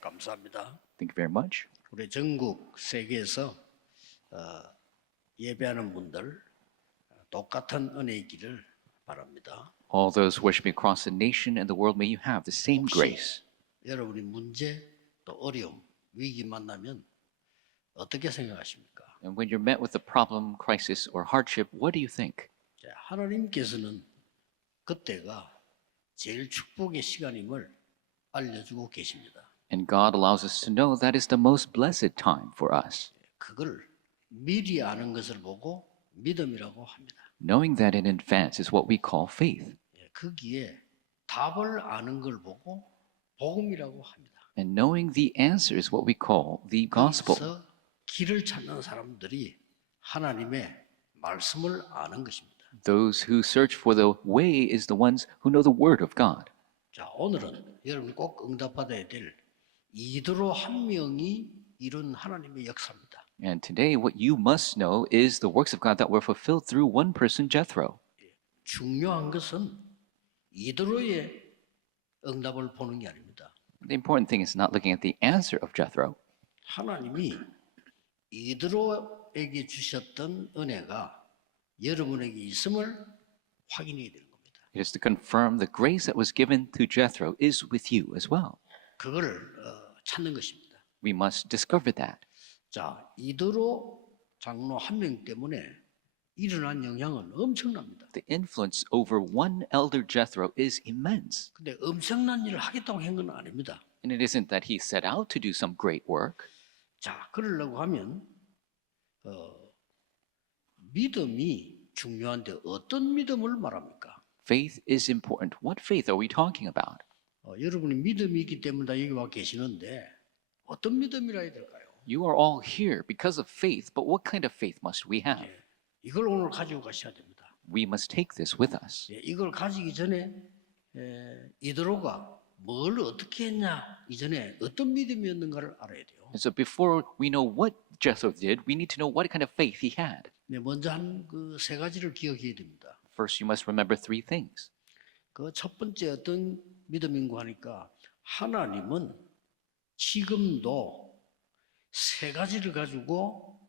감사합니다. Thank you very much. 우리 전국 세계에서 예배하는 분들 똑같은 은혜 있기를 바랍니다. All those worshiping across the nation and the world, may you have the same grace. 여러분이 문제 또 어려움, 위기 만나면 어떻게 생각하십니까? And when you're met with a problem, crisis, or hardship, what do you think? 하나님께서는 그때가 제일 축복의 시간임을 알려주고 계십니다. And God allows us to know that is the most blessed time for us. 그걸 미리 아는 것을 보고 믿음이라고 합니다. Knowing that in advance is what we call faith. 거기에 답을 아는 걸 보고 복음이라고 합니다. And knowing the answer is what we call the gospel. 그래서 길을 찾는 사람들이 하나님의 말씀을 아는 것입니다. Those who search for the way is the ones who know the word of God. 자, 오늘은 여러분이 꼭 응답받아야 될 이드로 한 명이 이룬 하나님의 역사입니다. And today what you must know is the works of God that were fulfilled through one person, Jethro. 중요한 것은 이드로의 응답을 보는 게 아닙니다. The important thing is not looking at the answer of Jethro. 하나님이 이드로에게 주셨던 은혜가 여러분에게 있음을 확인해야 되는 겁니다. It is to confirm the grace that was given to Jethro is with you as well. 그거를 찾는 것입니다. We must discover that. 자, 이드로 장로 한 명 때문에 일어난 영향은 엄청납니다. The influence over one elder Jethro is immense. 근데 엄청난 일을 하겠다고 한 건 아닙니다. And it isn't that he set out to do some great work. 자, 그러려고 하면 믿음이 중요한데 어떤 믿음을 말합니까? Faith is important. What faith are we talking about? 여러분이 믿음이 있기 때문에 여기 와 계시는데 어떤 믿음이라 해야 될까요? You are all here because of faith, but what kind of faith must we have? 이걸 오늘 가지고 가셔야 됩니다. We must take this with us. 이걸 가지기 전에 이드로가 뭘 어떻게 했냐 이전에 어떤 믿음이었는가를 알아야 돼요. And so before we know what Jethro did, we need to know what kind of faith he had. 먼저 한 그 세 가지를 기억해야 됩니다. First, you must remember three things. 그 첫 번째 어떤 믿음인가 하니까 하나님은 지금도 세 가지를 가지고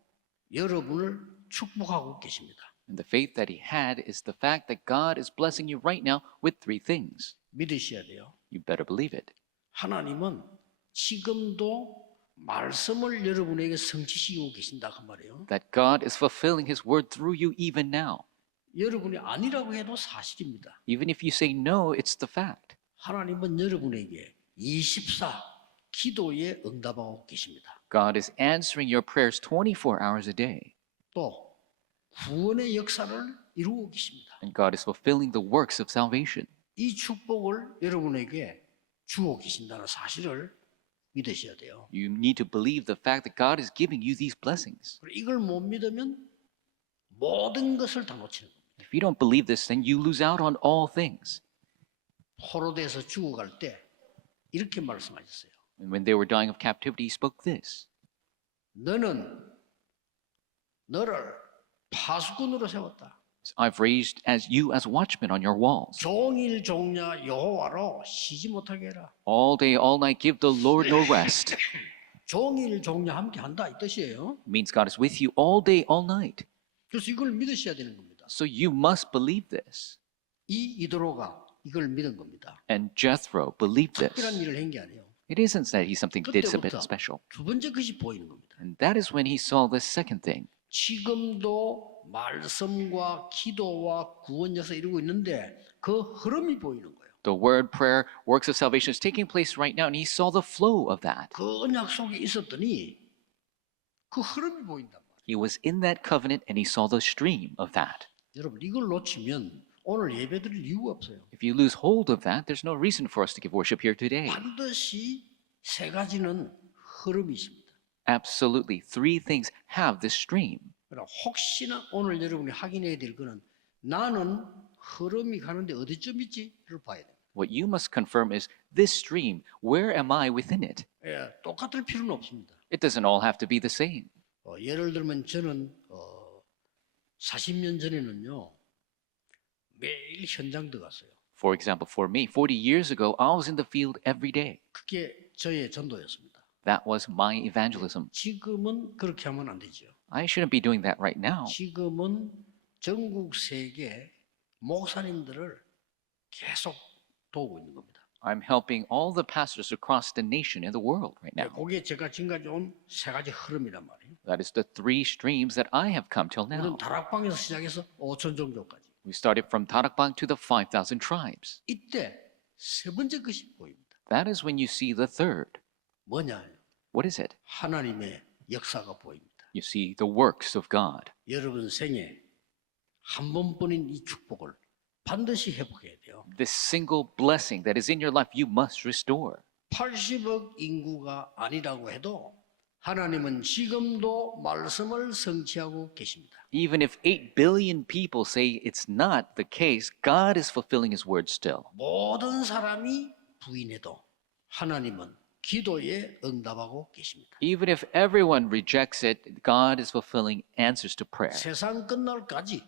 여러분을 축복하고 계십니다. And the faith that he had is the fact that God is blessing you right now with three things. 믿으셔야 돼요. You better believe it. 하나님은 지금도 말씀을 여러분에게 성취시키고 계신다 그 말이에요. That God is fulfilling his word through you even now. 여러분이 아니라고 해도 사실입니다. Even if you say no, it's the fact. 하나님은 여러분에게 24 기도에 응답하고 계십니다. God is answering your prayers 24 hours a day. 또 구원의 역사를 이루고 계십니다. And God is fulfilling the works of salvation. 이 축복을 여러분에게 주고 계신다는 사실을 믿으셔야 돼요. You need to believe the fact that God is giving you these blessings. 이걸 못 믿으면 모든 것을 다 놓치는 겁니다. If you don't believe this, then you lose out on all things. 포로돼서 죽어갈 때 이렇게 말씀하셨어요. And when they were dying of captivity, he spoke this. 너는 너를 파수꾼으로 세웠다. I've raised as you as watchmen on your walls. 종일 종야 여호와로 쉬지 못하게 해라. All day, all night, give the Lord no rest. 종일 종야 함께 한다 이 뜻이에요. It means God is with you all day, all night. 그래서 이걸 믿으셔야 되는 겁니다. So you must believe this. 이 이드로가 이걸 믿은 겁니다. And Jethro believed 특별한 this. 일을 한 게 아니에요. It isn't that he did something 그때부터 special. 두 번째 것이 보이는 겁니다. And that is when he saw the second thing. 지금도 말씀과 기도와 구원 역사 이루고 있는데 그 흐름이 보이는 거예요. The word, prayer, works of salvation is taking place right now, and he saw the flow of that. 그 언약 속에 있었더니 그 흐름이 보인단 말이에요. He was in that covenant, and he saw the stream of that. 여러분 이걸 놓치면 오늘 예배드릴 이유가 없어요. If you lose hold of that, there's no reason for us to give worship here today. 반드시 세 가지는 흐름이 있습니다. Absolutely, three things have this stream. 그러나 혹시나 오늘 여러분이 확인해야 될 거는 나는 흐름이 가는데 어디쯤 있지를 봐야 돼요. What you must confirm is this stream, where am I within it? 똑같을 필요는 없습니다. It doesn't all have to be the same. 예를 들면 저는 40년 전에는요 매일 현장 들어갔어요. For example, for me, 40 years ago, I was in the field every day. 그게 저의 전도였습니다. That was my evangelism. 지금은 그렇게 하면 안 되죠. I shouldn't be doing that right now. 지금은 전국 세계 목사님들을 계속 도우고 있는 겁니다. I'm helping all the pastors across the nation and the world right now. 그게 제가 지금까지 온 세 가지 흐름이란 말이에요. That is the three streams that I have come till now. 우리는 다락방에서 시작해서 5천 종교까지. We started from Tarakbang to the 5,000 tribes. 이때 세 번째 것이 보입니다. That is when you see the third. 뭐냐? What is it? 하나님의 역사가 보입니다. You see the works of God. 여러분 생에 한 번뿐인 이 축복을 반드시 회복해야 돼요. This single blessing that is in your life, you must restore. 80억 인구가 아니라고 해도 하나님은 지금도 말씀을 성취하고 계십니다. Even if 8 billion people say it's not the case, God is fulfilling His word still. 모든 사람이 부인해도 하나님은 기도에 응답하고 계십니다. Even if everyone rejects it, God is fulfilling answers to prayer. 세상 끝날까지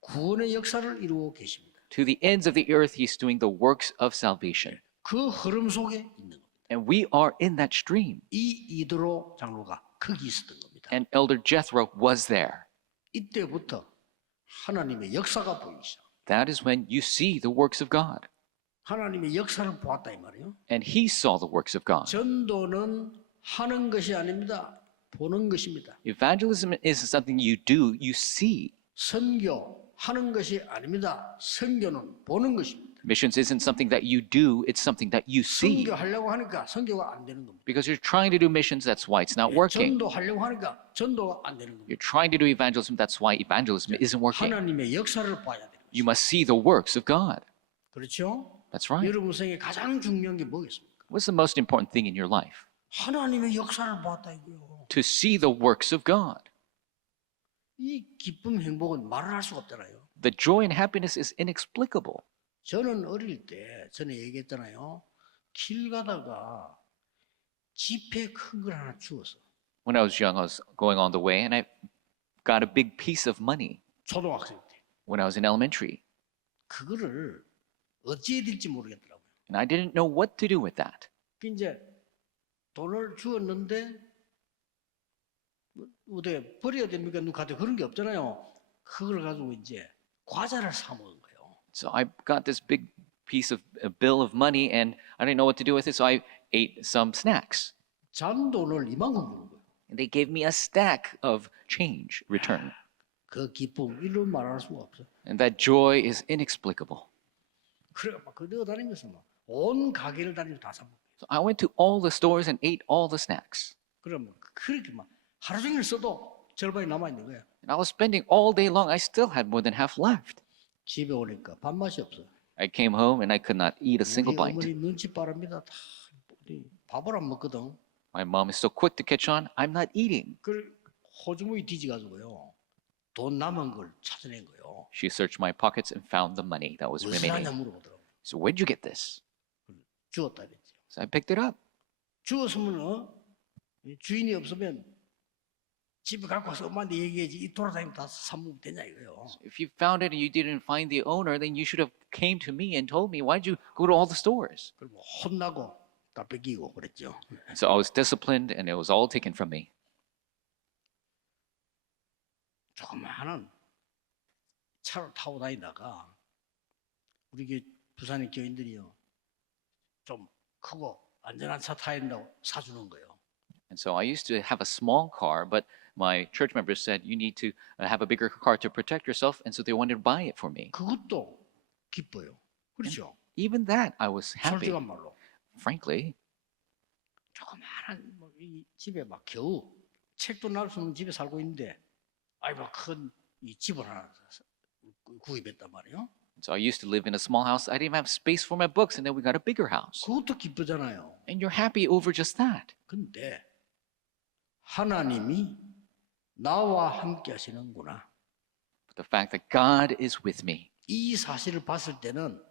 구원의 역사를 이루고 계십니다. To the ends of the earth, He's doing the works of salvation. 그 흐름 속에 있는 겁니다. And we are in that stream. 이 이드로 장로가 거기 있었던 겁니다. And Elder Jethro was there. 이때부터 하나님의 역사가 보이기 시작. That is when you see the works of God. 하나님의 역사를 보았다 이 말이에요. And he saw the works of God. 전도는 하는 것이 아닙니다. 보는 것입니다. Evangelism is something you do, you see. 선교 하는 것이 아닙니다. 선교는 보는 것입니다. Missions isn't something that you do, it's something that you see. 선교하려고 하니까 선교가 안 되는 겁니다. Because you're trying to do missions, that's why it's not working. 전도하려고 하니까 전도가 안 되는 겁니다. You're trying to do evangelism, that's why evangelism isn't working. 하나님의 역사를 봐야 되는 거죠. You must see the works of God. 그렇죠? That's right. 여러분 생에 가장 중요한 게 뭐겠습니까? What's the most important thing in your life? 하나님의 역사를 봤다 이거요. To see the works of God. 이 기쁨 행복은 말을 할 수가 없잖아요. The joy and happiness is inexplicable. 저는 어릴 때 전에 얘기했잖아요. 길 가다가 지폐 큰 걸 하나 주웠어. When I was young, I was going on the way and I got a big piece of money 초등학생 때. when I was in elementary. 그거를 어찌해야 될지 모르겠더라고요. And I didn't know what to do with that. 그 이제 돈을 주었는데 어떻게 버려야 됩니까? 누구한테 그런 게 없잖아요. 그걸 가지고 이제 과자를 사 먹은 거예요. So I got this big piece of a bill of money and I didn't know what to do with it, so I ate some snacks. 잔돈을 이만큼 주는 거예요. And they gave me a stack of change return. 그 기쁨 이런 말할 수가 없어. And that joy is inexplicable. 그래 막 그거 다니면서 막 온 가게를 다니면서 다 사 먹어요. So I went to all the stores and ate all the snacks. 그러면 그렇게 막 하루 종일 써도 절반이 남아 있는 거예요. And I was spending all day long. I still had more than half left. 집에 오니까 밥맛이 없어. I came home and I could not eat a single 우리 bite. 어머니 눈치 빠릅니다. 다 우리 밥을 안 먹거든. My mom is so quick to catch on. I'm not eating. 그 호주머니 뒤져가지고요. 돈 남은 걸 찾아낸 거예요. She searched my pockets and found the money that was 무슨 하냐 remaining. 물어보더라고. So where'd you get this? 주었다 그랬지. So I picked it up. 주었으면 주인이 없으면 집에 갖고 와서 엄마한테 얘기해야지. 이 돌아다니면 다 사먹으면 되냐 이거요. If you found it and you didn't find the owner, then you should have came to me and told me. Why'd you go to all the stores? 그리고 혼나고 다 뺏기고 그랬죠. So I was disciplined and it was all taken from me. 조그마한 차를 타고 다니다가 우리 부산의 교인들이요 좀 크고 안전한 차 타야 된다고 사주는 거예요. And so I used to have a small car, but my church members said you need to have a bigger car to protect yourself, and so they wanted to buy it for me. 그것도 기뻐요. 그렇죠? Even that, I was happy. 솔직한 말로 Frankly, 조그마한 이 집에 막 겨우 책도 날 수 없는 집에 살고 있는데 아이고 큰 이 집을 하나 구입했단 말이에요. so I used to live in a small house. I didn't even have space for my books, and then we got a bigger house. 그것도 기쁘잖아요. And you're happy over just that. 근데 하나님이 나와 함께 하시는구나. But the fact that God is with me. 이 사실을 봤을 때는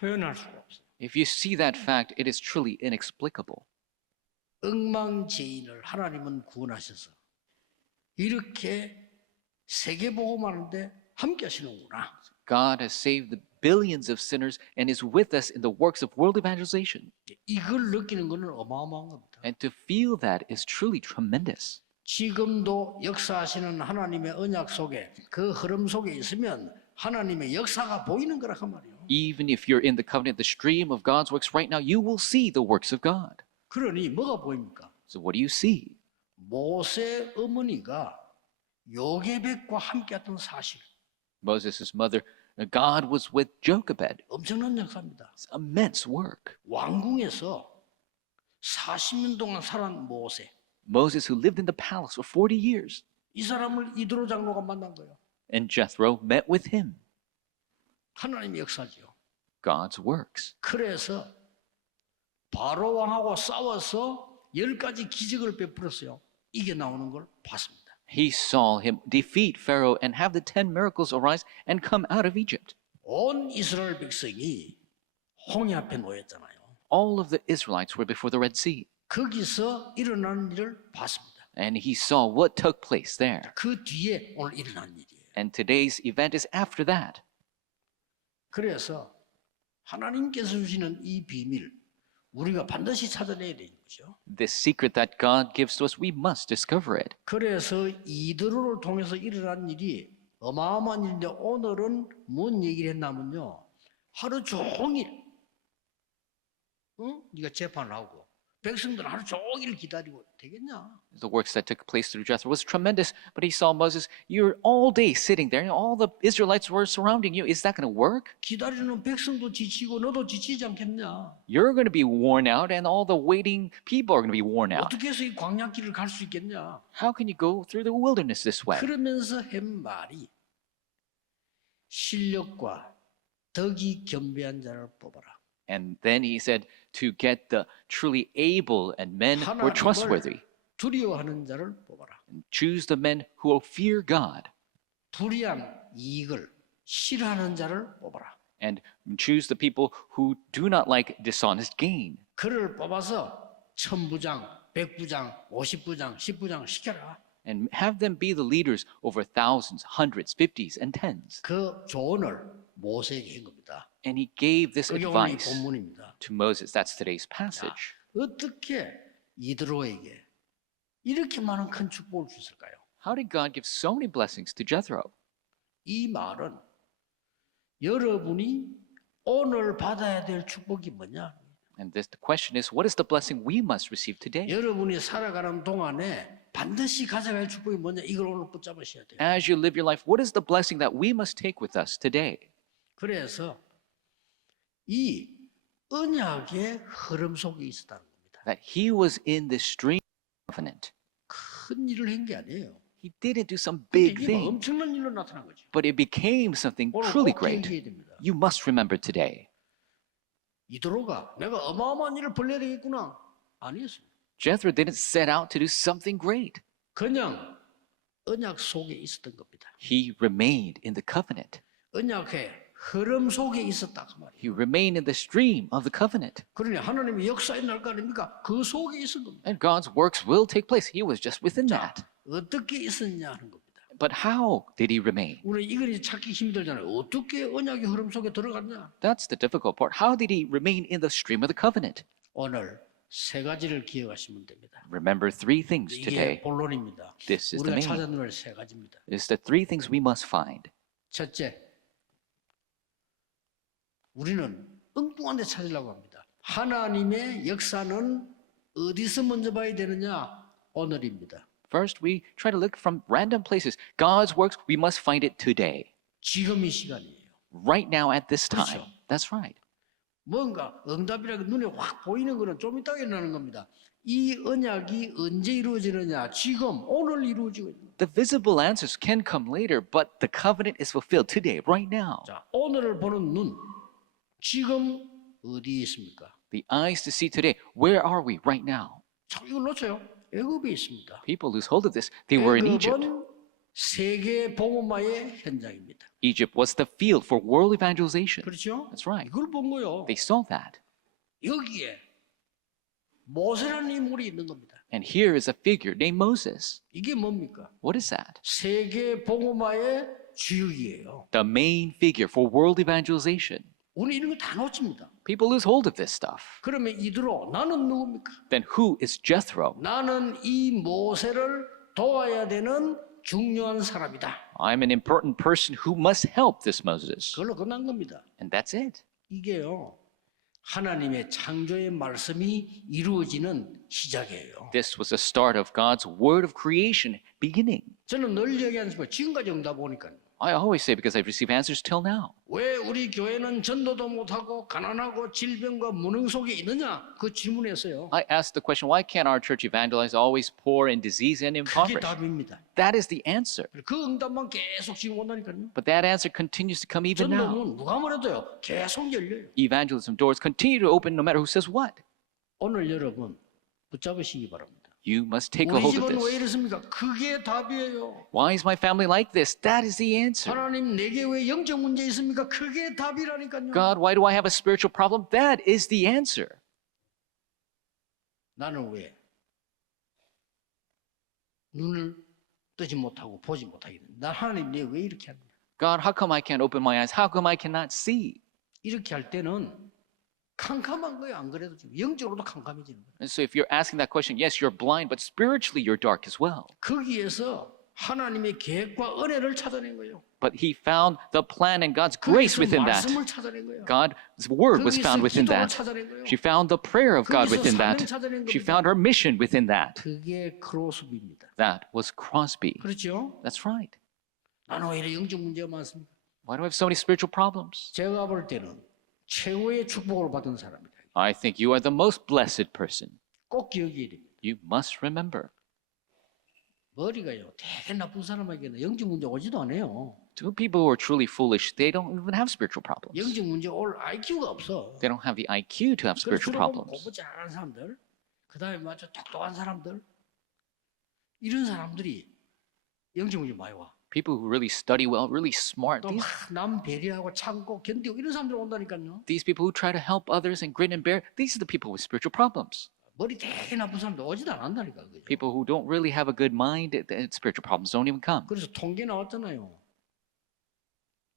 표현할 수가 없어요. If you see that fact, it is truly inexplicable. 엉망진을 하나님은 구원하셔서 이렇게 세계복음하는데 함께 하시는구나. God has saved the billions of sinners and is with us in the works of world evangelization. 이걸 느끼는 것은 어마어마한 겁니다. And to feel that is truly tremendous. 지금도 역사하시는 하나님의 언약 속에 그 흐름 속에 있으면 하나님의 역사가 보이는 거라 그 말이에요. Even if you're in the covenant, the stream of God's works right now, you will see the works of God. 그러니 뭐가 보입니까? So what do you see? 모세 어머니가 요게벳과 함께했던 사실, Moses' mother, God was with Jochebed. 엄청난 역사입니다. It's immense work. 왕궁에서 40년 동안 살아온 모세, Moses, who lived in the palace for 40 years, 이 사람을 이드로 장로가 만난 거예요. and Jethro met with him. 하나님의 역사지요. God's works. 그래서 바로 왕하고 싸워서 10가지 기적을 베풀었어요. 이게 나오는 걸 봤습니다. He saw him defeat Pharaoh and have the 10 miracles arise and come out of Egypt. 온 이스라엘 백성이 홍해 앞에 놓였잖아요. All of the Israelites were before the Red Sea, 거기서 일어나는 일을 봤습니다. and he saw what took place there. 그 뒤에 오늘 일어난 일이에요. And today's event is after that. 그래서 하나님께서 주시는 이 비밀 우리가 반드시 찾아내야 되는 거죠. This secret that God gives to us, we must discover it. 그래서 이드로를 통해서 일어난 일이 어마어마한 일인데 오늘은 뭔 얘기를 했냐면요. 하루 종일 네가 재판을 하고 백성들은 하루 종일 기다리고 되겠냐? The works that took place through Jethro was tremendous, but he saw Moses, you're all day sitting there, and all the Israelites were surrounding you. Is that going to work? 기다리는 백성도 지치고 너도 지치지 않겠냐? You're going to be worn out, and all the waiting people are going to be worn out. 어떻게 해서 이 광야길을 갈 수 있겠냐? How can you go through the wilderness this way? 그러면서 한 말이 실력과 덕이 겸비한 자를 뽑아라. And then he said to get the truly able and men who are trustworthy. 두려워하는 자를 뽑아라. And choose the men who will fear God. 불의한 이익을 싫어하는 자를 뽑아라. And choose the people who do not like dishonest gain. 그를 뽑아서 천부장, 백부장, 50부장, 10부장 시켜라. And have them be the leaders over thousands, hundreds, fifties, and tens. 그 조언을 모세에게 한 겁니다. And he gave this 그게 오늘 이 advice 본문입니다. to Moses. That's today's passage. 어떻게 이드로에게 이렇게 많은 큰 축복을 주실까요? How did God give so many blessings to Jethro? 이 말은 여러분이 오늘 받아야 될 축복이 뭐냐? And the question is, what is the blessing we must receive today? 여러분이 살아가는 동안에 반드시 가져갈 축복이 뭐냐? 이걸 오늘 붙잡으셔야 돼요. As you live your life, what is the blessing that we must take with us today? 그래서 이 언약의 흐름 속에 있었다는 겁니다. That he was in the stream of covenant. 큰 일을 한 게 아니에요. He didn't do some big 이게 thing, 엄청난 일로 나타난 거죠. but it became something 오늘 truly 꼭 great. 기억해야 됩니다. You must remember today. 이드로가 내가 어마어마한 일을 벌려야 되겠구나 아니었습니다. Jethro didn't set out to do something great. 그냥 언약 속에 있었던 겁니다. He remained in the covenant. 언약의 흐름 속에 있었다 그 말이에요. He remained in the stream of the covenant. 그러니 하나님의 역사에 날 거 아닙니까? 그 속에 있은 겁니다. And God's works will take place. He was just within 자, that. 어떻게 있었냐 하는 겁니다. But how did he remain? 우리 이걸 찾기 힘들잖아요. 어떻게 언약의 흐름 속에 들어갔냐? That's the difficult part. How did he remain in the stream of the covenant? 오늘 세 가지를 기억하시면 됩니다. Remember three things 이게 today. 본론입니다. This is the 우리가 main. 찾아내야 할 세 가지입니다. It's the three things we must find. 첫째, 우리는 엉뚱한 데 찾으려고 합니다. 하나님의 역사는 어디서 먼저 봐야 되느냐? 오늘입니다. First, we try to look from random places. God's works, we must find it today. 지금 이 시간이에요. Right now at this time. 그렇죠. That's right. 뭔가 응답이라고 눈에 확 보이는 거는 좀 이따가 일어나는 겁니다. 이 언약이 언제 이루어지느냐? 지금, 오늘 이루어지고 있는 겁니다. The visible answers can come later, but the covenant is fulfilled today, right now. 자, 오늘을 보는 눈, 지금 어디에 있습니까? The eyes to see today, where are we right now? 자, 이걸 놓쳐요. 애굽에 있습니다. People lose hold of this. They were in Egypt. 애굽은 세계 복음화의 현장입니다. Egypt was the field for world evangelization. 그렇죠? That's right. 이걸 본 거요. They saw that. 여기에 모세라는 인물이 있는 겁니다. And here is a figure named Moses. 이게 뭡니까? What is that? 세계 복음화의 주역이에요. the main figure for world evangelization. 우리 이런 거 다 놓칩니다. People lose hold of this stuff. 그러면 이들어 나는 누굽니까? Then who is Jethro? 나는 이 모세를 도와야 되는 중요한 사람이다. I'm an important person who must help this Moses. 그걸로 끝난 겁니다. And that's it. 이게요. 하나님의 창조의 말씀이 이루어지는 시작이에요. This was the start of God's word of creation beginning. 저는 늘 얘기하는 거 지금까지 응답 보니까요. I always say because I've received answers till now. 왜 우리 교회는 전도도 못하고 가난하고 질병과 무능 속에 있느냐? 그 질문했어요. I asked the question, why can't our church evangelize always poor in disease and 그게 impoverished? 답입니다. That is the answer. 그 응답만 계속 지금 온다니까요. But that answer continues to come even now. 전도문 누가 뭐래도요. 계속 열려요. Evangelism doors continue to open no matter who says what. 오늘 여러분 붙잡으시기 바랍니다. You must take a 우리 hold of 집은 왜 this. 이렇습니까? 그게 답이에요. Why is my family like this? That is the answer. 하나님 내게 왜 영적 문제 있습니까? 그게 답이라니까요. God, why do I have a spiritual problem? That is the answer. 나는 왜 눈을 뜨지 못하고 보지 못하게 되는? 나 하나님 내 왜 이렇게 하느냐? God, how come I can't open my eyes? How come I cannot see? 이렇게 할 때는 캄캄한 거예요. 안 그래도 좀 영적으로도 캄캄해지는 거예요. And so if you're asking that question, yes, you're blind, but spiritually you're dark as well. 거기에서 하나님의 계획과 은혜를 찾아낸 거예요. But he found the plan and God's grace 거기서 within that. 말씀을 찾아낸 거예요. God's word was 거기서 found within 기도를 that. 찾아낸 거예요. She found the prayer of God 거기서 within that. 사명 찾아낸 She 겁니다. found her mission within that. 그게 크로스비입니다. That was Crosby. 그렇죠? That's right. 나는 왜 이렇게 영적 문제가 많습니까? Why do I have so many spiritual problems? 제가 볼 때는 최고의 축복을 받은 사람이다. I think you are the most blessed person. 꼭 기억해야 됩니다. You must remember. 머리가요, 되게 나쁜 사람에게는 영적 문제 오지도 않아요. To people who are truly foolish, they don't even have spiritual problems. 영적 문제 올 IQ가 없어. They don't have the IQ to have 그래서 spiritual 주로 보면 problems. 공부 잘하는 사람들, 그 다음에 아주 똑똑한 사람들, 이런 사람들이 영적 문제 많이 와. People who really study well, really smart, 또 남 배려하고 참고 견디고 이런 사람들 온다니까요. these people who try to help others and grin and bear, these are the people with spiritual problems. 머리 되게 나쁜 사람들 오지도 않는다니까. 그죠? People who don't really have a good mind, spiritual problems don't even come. 그래서 통계 나왔잖아요.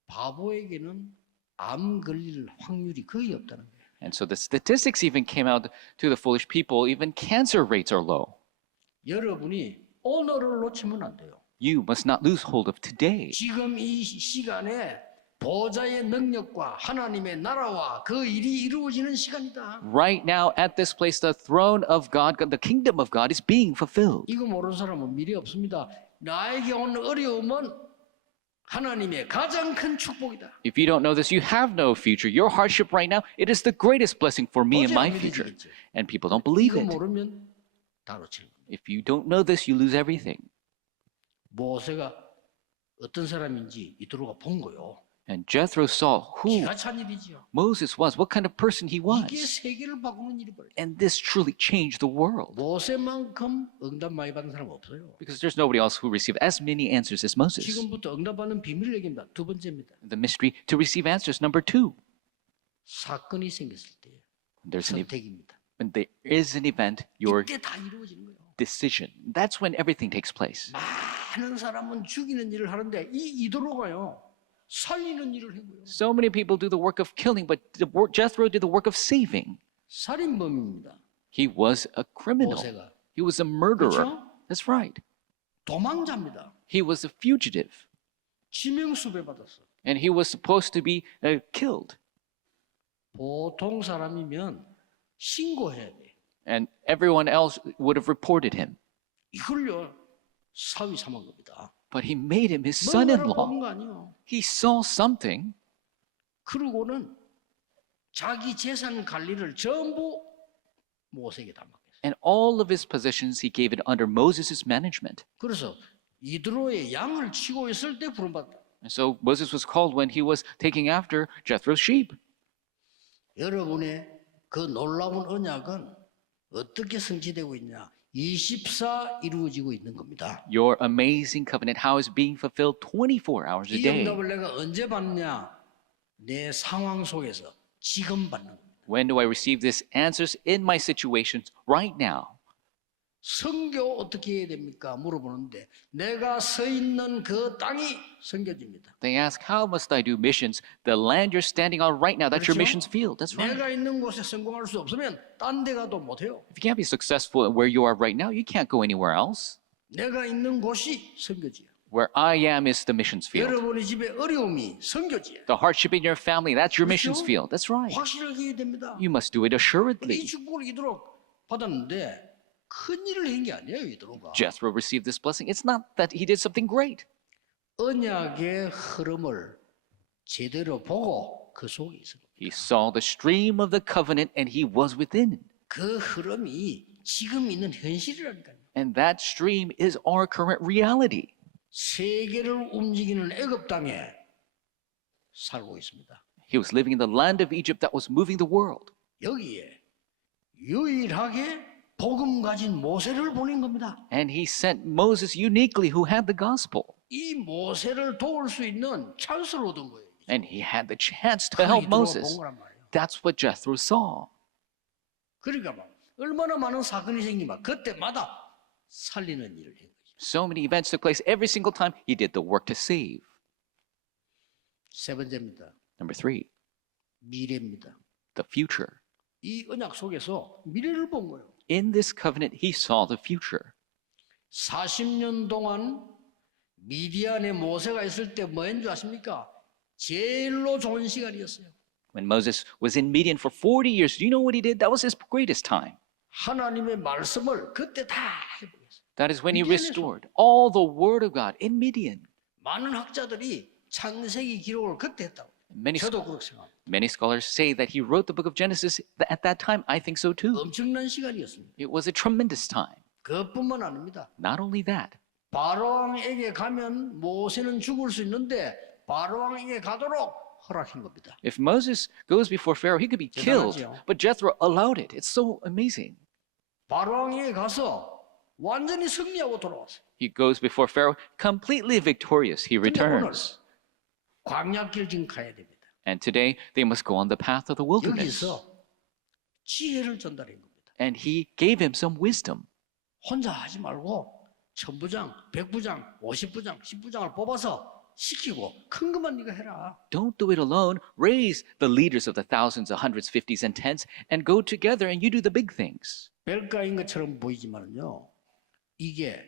바보에게는 암 걸릴 확률이 거의 없다는 거예요. And so the statistics even came out to the foolish people, even cancer rates are low. 여러분이 오늘을 놓치면 안 돼요. You must not lose hold of today. 지금 이 시간에 보좌의 능력과 하나님의 나라와 그 일이 이루어지는 시간이다. Right now, at this place, the throne of God, the kingdom of God is being fulfilled. 이거 모르는 사람은 미래 없습니다. 나에게 온 어려움은 하나님의 가장 큰 축복이다. If you don't know this, you have no future. Your hardship right now, it is the greatest blessing for me and my 어제 안 future. 믿어지겠죠. And people don't believe 이거 it. 모르면 다 놓치는 거예요. If you don't know this, you lose everything. 모세가 어떤 사람인지 이드로가 본 거요. And Jethro saw who 기가 찬 일이지요. Moses was, what kind of person he 이게 was. 세계를 바꾸는 일이 벌어요. And this truly changed the world. 모세만큼 응답 많이 받은 사람 없어요. Because there's nobody else who received as many answers as Moses. 지금부터 응답받는 비밀 얘기입니다. 두 번째입니다. The mystery to receive answers. Number 2, 사건이 생겼을 때 there's an 선택입니다. when there is an event, your 이때 다 이루어지는 거예요. decision. That's when everything takes place. 많은 사람은 죽이는 일을 하는데 이 이드로가요 살리는 일을 한 거예요. So many people do the work of killing, but Jethro did the work of saving. 살인범입니다. He was a criminal. 모세가 He was a murderer. 그렇죠? That's right. 도망자입니다. He was a fugitive. 지명수배 받았어. And he was supposed to be killed. 보통 사람이면 신고해야 돼. And everyone else would have reported him. 이걸요 사위 삼은 겁니다. But he made him his 뭔가를 본 son-in-law. 거 아니에요. He saw something, 그러고는 자기 재산 관리를 전부 모세에게 다 맡겼어요. and all of his possessions he gave it under Moses' management. 그래서 이드로의 양을 치고 있을 때 부름받다. And so Moses was called when he was taking after Jethro's sheep. 여러분의 그 놀라운 언약은 어떻게 성취되고 있냐? 24 이루어지고 있는 겁니다. Your amazing covenant, how is being fulfilled 24 hours a 이 day. 응답을 내가 언제 받느냐? 내 상황 속에서 지금 받는 겁니다. When do I receive this? Answers in my situations right now. 선교 어떻게 해야 됩니까? 물어보는데 내가 서 있는 그 땅이 선교지입니다. They ask, how must I do missions? The land you're standing on right now, that's your 그렇죠? missions field. That's right. 내가 있는 곳에 성공할 수 없으면 딴 데 가도 못해요. If you can't be successful where you are right now, you can't go anywhere else. 내가 있는 곳이 선교지예요. Where I am is the missions field. 여러분의 집에 어려움이 선교지예요. The hardship in your family, that's your missions 그렇죠? field. That's right. 확실하게 해야 됩니다. You must do it 이 assuredly. 축복을 이도록 받았는데 큰 일을 한 게 아니에요, 이도로가. Jethro received this blessing. It's not that he did something great. 언약의 흐름을 제대로 보고 그 속에 있어요. He saw the stream of the covenant and he was within. 그 흐름이 지금 있는 현실이라니까요. And that stream is our current reality. 세계를 움직이는 애굽 땅에 살고 있습니다. He was living in the land of Egypt that was moving the world. 여기에 유일하게 복음 가진 모세를 보낸 겁니다. And he sent Moses uniquely, who had the gospel. 이 모세를 도울 수 있는 찬스를 얻은 거예요. And he had the chance to 그걸 help 이도로가 Moses. 본 거란 말이에요. That's what Jethro saw. 그러니까 막 얼마나 많은 사건이 생기면 그때마다 살리는 일을 한 거죠. So many events took place every single time he did the work to save. 세 번째입니다. Number 3, 미래입니다. the future. 이 언약 속에서 미래를 본 거예요. In this covenant, he saw the future. 40년 동안 미디안에 모세가 있을 때 뭐인 줄 아십니까? 제일로 좋은 시간이었어요. When Moses was in Midian for 40 years, do you know what he did? That was his greatest time. 하나님의 말씀을 그때 다 해보겠어요. That is when he Midian에서. restored all the word of God in Midian. 많은 학자들이 창세기 기록을 그때 했다고. Many, 저도 그렇게 생각합니다. many scholars say that he wrote the book of Genesis at that time. I think so too. 엄청난 시간이었습니다. It was a tremendous time. 그것뿐만 아닙니다. Not only that, 바로왕에게 가면 모세는 죽을 수 있는데 바로왕에게 가도록 허락한 겁니다. if Moses goes before Pharaoh, he could be killed. 대단하죠. But Jethro allowed it. It's so amazing. 바로왕에게 가서 완전히 승리하고 돌아왔어요. He goes before Pharaoh completely victorious. He 근데 오늘 returns. 광야길 지금 가야 됩니다. And today they must go on the path of the wilderness. 여기서 지혜를 전달한 겁니다. And he gave him some wisdom. 혼자 하지 말고 천부장, 백부장, 50부장, 10부장을 뽑아서 시키고 큰 것만 네가 해라. Don't do it alone. Raise the leaders of the thousands, the hundreds, fifties, and tens, and go together and you do the big things. 별가인 것처럼 보이지만요, 이게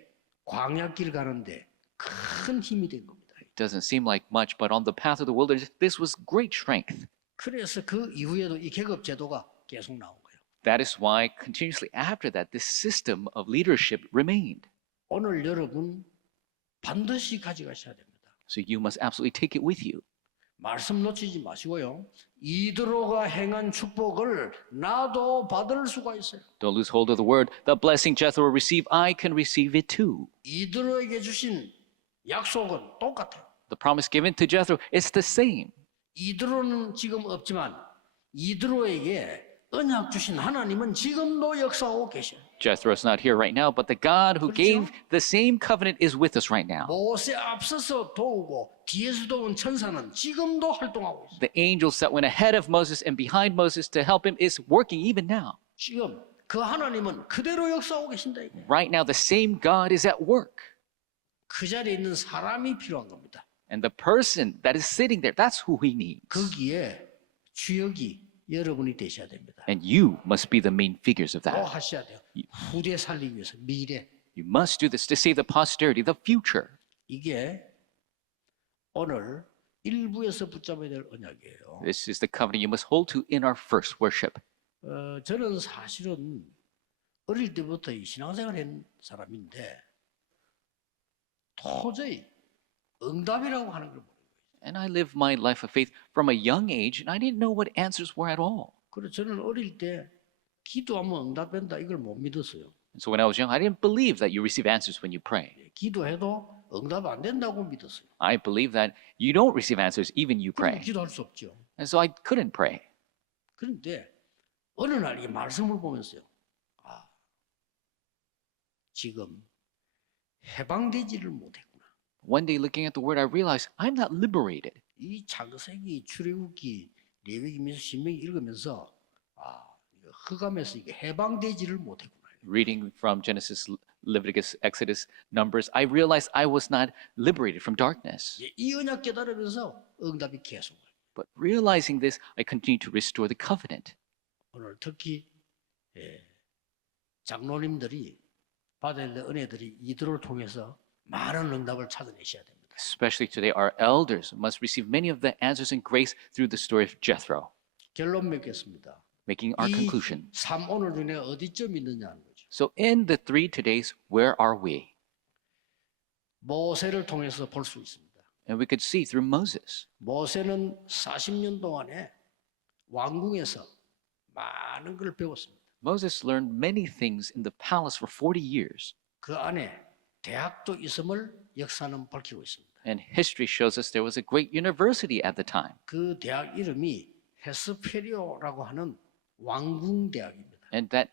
광야길 가는데 큰 힘이 된 겁니다. It doesn't seem like much, but on the path of the wilderness, this was great strength. 그래서 그 이후에도 이 계급 제도가 계속 나온 거예요. That is why continuously after that, this system of leadership remained. 오늘 여러분 반드시 가져가셔야 됩니다. So you must absolutely take it with you. 말씀 놓치지 마시고요. 이드로가 행한 축복을 나도 받을 수가 있어요. Don't lose hold of the word. The blessing Jethro will receive, I can receive it too. 이드로에게 주신 약속은 똑같아요. The promise given to Jethro, it's the same. 이드로는 지금 없지만 이드로에게 언약 주신 하나님은 지금도 역사하고 계셔요. Jethro's not here right now, but the God who 그렇죠? gave the same covenant is with us right now. 모세 앞서서 도우고 뒤에서 도운 천사는 지금도 활동하고 있어요. The angels that went ahead of Moses and behind Moses to help him is working even now. 지금 그 하나님은 그대로 역사하고 계신다 이거예요. Right now, the same God is at work. 그 자리에 있는 사람이 필요한 겁니다. And the person that is sitting there, that's who he needs. 거기에 주역이 여러분이 되셔야 됩니다. And you must be the main figures of 뭐 that. 하셔야 돼요? 후대 살리기 위해서 미래. You must do this to save the posterity, the future. 이게 오늘 일부에서 붙잡아야 될 언약이에요. This is the covenant you must hold to in our first worship. 저는 사실은 어릴 때부터 이 신앙생활을 한 사람인데 도저히 응답이라고 하는 걸 모르고 And I lived my life of faith from a young age, and I didn't know what answers were at all. 그래서 저는 어릴 때 기도하면 응답된다 이걸 못 믿었어요. And so when I was young, I didn't believe that you receive answers when you pray. 기도해도 응답 안 된다고 믿었어요. I believe that you don't receive answers even you 그럼 pray. 기도할 수 없죠. And so I couldn't pray. 그런데 어느 날 이 말씀을 보면서요. 아, 지금 해방되지를 못했구나. One day looking at the word, I realized I'm not liberated. 이 창세기, 출애굽기, 레위기, 민수, 신명기 읽으면서 아, 이거 흑암에서 이게 해방되지를 못했구나. Reading from Genesis, Leviticus, Exodus, Numbers, I realized I was not liberated from darkness. 이 언약 깨달으면서 응답이 계속. But realizing this, I continued to restore the covenant. 오늘 특히 장로님들이 받아야 될 은혜들이 이들을 통해서 많은 응답을 찾아내셔야 됩니다. Especially today, our elders must receive many of the answers and grace through the story of Jethro. 결론 맺겠습니다. Making our conclusion. 3 오늘 중에 어디쯤 있느냐는 거죠. So in the 3 todays, where are we? 모세를 통해서 볼 수 있습니다. And we could see through Moses. 모세는 40년 동안에 왕궁에서 많은 걸 배웠습니다. Moses learned many things in the palace for 40 years. 그 안에 대학도 있음을 역사는 밝히고 있습니다. And history shows us there was a great university at the time. 그 대학 이름이 헤스페리오라고 하는 왕궁 대학입니다. And that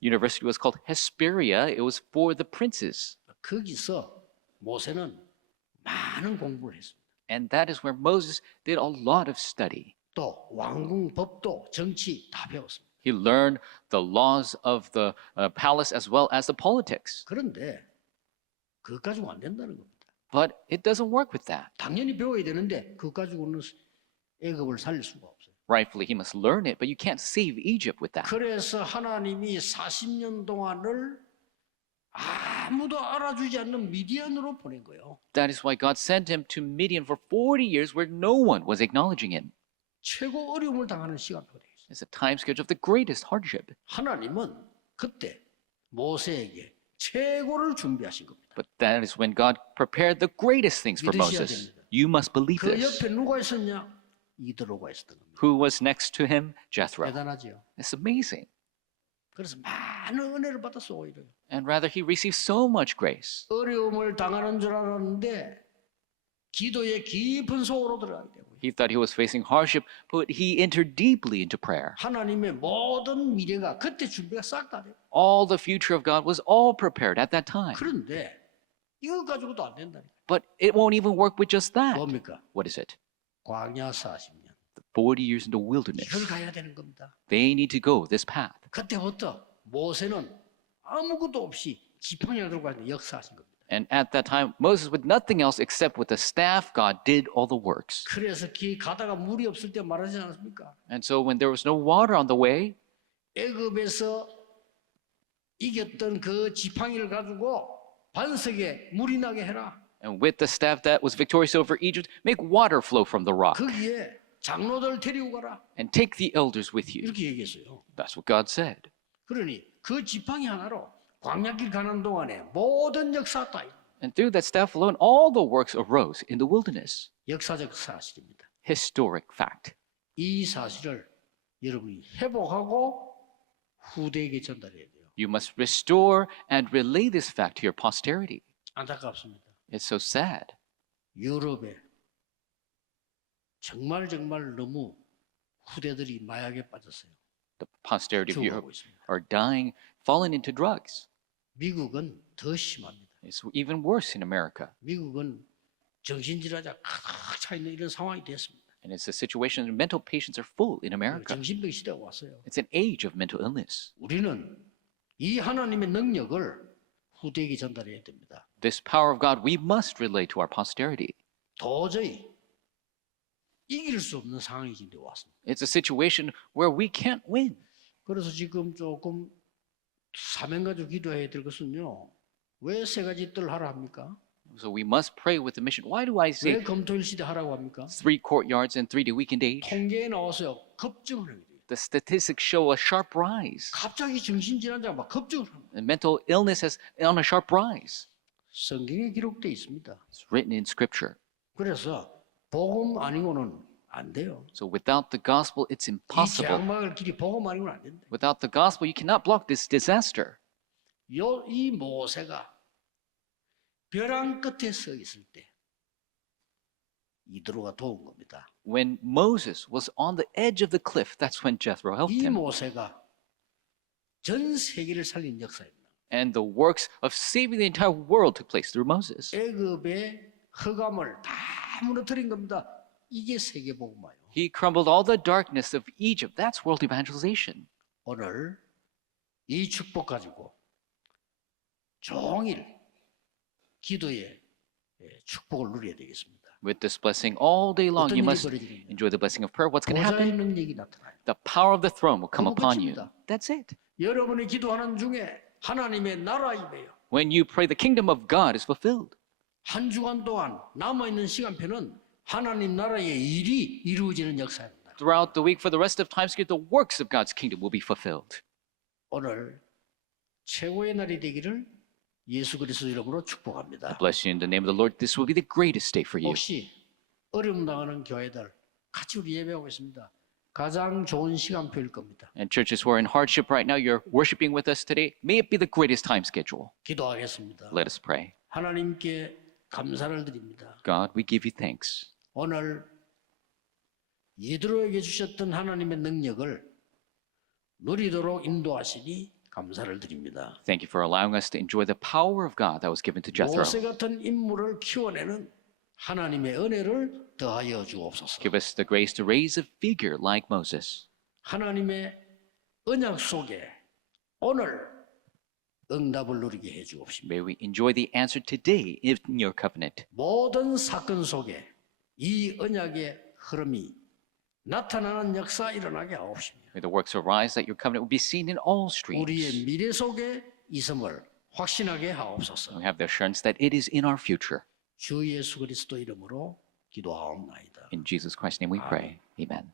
university was called Hesperia. It was for the princes. 거기서 모세는 많은 공부를 했습니다. And that is where Moses did a lot of study. 또 왕궁 법도 정치 다 배웠습니다. He learned the laws of the palace as well as the politics. 그런데 그것 가지고 안 된다는 겁니다. But it doesn't work with that. 당연히 배워야 되는데 그것 가지고는 애굽을 살릴 수가 없어요. Rightfully, he must learn it, but you can't save Egypt with that. 그래서 하나님이 40년 동안을 아무도 알아주지 않는 미디안으로 보낸 거예요. That is why God sent him to Midian for 40 years where no one was acknowledging him. 최고 어려움을 당하는 시간표가 되어 있어요. It's a time schedule of the greatest hardship. 하나님은 그때 모세에게 최고를 준비하신 겁니다. But that is when God prepared the greatest things for 믿으셔야 Moses. 됩니다. You must believe 그 this. 옆에 누가 있었냐? 이드로가 있었던 겁니다. Who was next to him? Jethro. 대단하지요. It's amazing. 그래서 많은 은혜를 받았어 오히려. And rather, he received so much grace. 어려움을 당하는 줄 알았는데 기도의 깊은 속으로 들어가게 되고 He thought he was facing hardship, but he entered deeply into prayer. 하나님의 모든 미래가 그때 준비가 싹 다 돼요. All the future of God was all prepared at that time. 그런데 이거 가지고도 안 된다니까. But it won't even work with just that. 뭡니까? What is it? 광야 40년. 40 years in the wilderness. 이걸 가야 되는 겁니다. They need to go this path. 그때부터 모세는 아무것도 없이 지팡이를 들고 가서 역사하신 겁니다. And at that time, Moses, with nothing else except with the staff, God did all the works. 그래서 길 가다가 물이 없을 때 말하지 않았습니까? And so when there was no water on the way, 애굽에서 이겼던 그 지팡이를 가지고 반석에 물이 나게 해라. and with the staff that was victorious over Egypt, make water flow from the rock 거기에 장로들 데리고 가라. and take the elders with you. 이렇게 얘기했어요. That's what God said. 그러니 그 지팡이 하나로 광야길 가는 동안에 모든 역사 따위 And through that staff alone, all the works arose in the wilderness. 역사적 사실입니다. Historic fact. 이 사실을 여러분이 회복하고 후대에게 전달해야 돼요. You must restore and relay this fact to your posterity. 안타깝습니다. It's so sad. 유럽에 정말 너무 후대들이 마약에 빠졌어요. The posterity of Europe 죽어가고 있습니다. are dying, fallen into drugs. 미국은 더 심합니다. It's even worse in America. 미국은 정신질환자 가득 차 있는 이런 상황이 됐습니다. And it's a situation where mental patients are full in America. 정신병 시대가 왔어요. It's an age of mental illness. 우리는 이 하나님의 능력을 후대에게 전달해야 됩니다. This power of God we must relay to our posterity. 도저히 이길 수 없는 상황이 지금 왔습니다. It's a situation where we can't win. 그래서 지금 조금 사명 가지고 기도해야 될 것은요. 왜 세 가지 뜰 하라 합니까? So we must pray with the mission. Why do I 왜 say 검토일 시대 하라고 합니까? 3 courtyards and 3-day weekend age? 통계에 나와서요. 급증을 하게 돼요. The statistics show a sharp rise. 갑자기 정신질환자가 막 급증을 합니다. And mental illness is on a sharp rise. 성경에 기록되어 있습니다. It's written in scripture. 그래서 복음 아니고는 안 돼요. So without the gospel, it's 이 impossible. 재앙막을 길이 복음 아니고는 안 된다. Without the gospel, you cannot block this disaster. 이 모세가 벼랑 끝에 서 있을 때 이드로가 도운 겁니다. When Moses was on the edge of the cliff, that's when Jethro helped 이 him. 모세가 전 세계를 살린 역사입니다. And the works of saving the entire world took place through Moses. 애굽의 흑암을 다 무너뜨린 겁니다. 이게 세계 복음화예요. He crumbled all the darkness of Egypt. That's world evangelization. 오늘 이 축복 가지고 종일 기도의 축복을 누려야 되겠습니다. With this blessing all day long, 어떤 you 일이 must 벌어지느냐? enjoy the blessing of prayer. What's going to 보좌의 happen? 능력이 나타나요. The power of the throne will come 그거 upon you. 끝입니다. That's it. 여러분이 기도하는 중에 하나님의 나라 임해요. When you pray, the kingdom of God is fulfilled. 한 주간 동안 남아있는 시간표는 하나님 나라의 일이 이루어지는 역사입니다. Throughout the week, for the rest of time, the works of God's kingdom will be fulfilled. 오늘 최고의 날이 되기를 예수 그리스도 이름으로 축복합니다. Bless you in the name of the Lord. This will be the greatest day for you. 혹시 어려움 당하는 교회들 같이 우리 예배하고 있습니다. 가장 좋은 시간표일 겁니다. And churches who are in hardship right now, you're worshiping with us today. May it be the greatest time schedule. 기도하겠습니다. Let us pray. 하나님께 감사를 드립니다. God, we give you thanks. 오늘 예드로에게 주셨던 하나님의 능력을 누리도록 인도하시니 감사를 드립니다. Thank you for allowing us to enjoy the power of God that was given to Jethro. 모세 같은 인물을 키워내는 하나님의 은혜를 더하여 주옵소서. Give us the grace to raise a figure like Moses. 하나님의 언약 속에 오늘 응답을 누리게 해 주옵시며 May we enjoy the answer today in your covenant. 모든 사건 속에 이 언약의 흐름이 나타나는 역사 일어나게 하옵시며 May the works arise that your covenant will be seen in all 우리의 streams. 미래 속에 있음을 확신하게 하옵소서. We have the assurance that it is in our future. 주 예수 그리스도 이름으로 기도하옵나이다. In Jesus Christ's name we pray. Amen.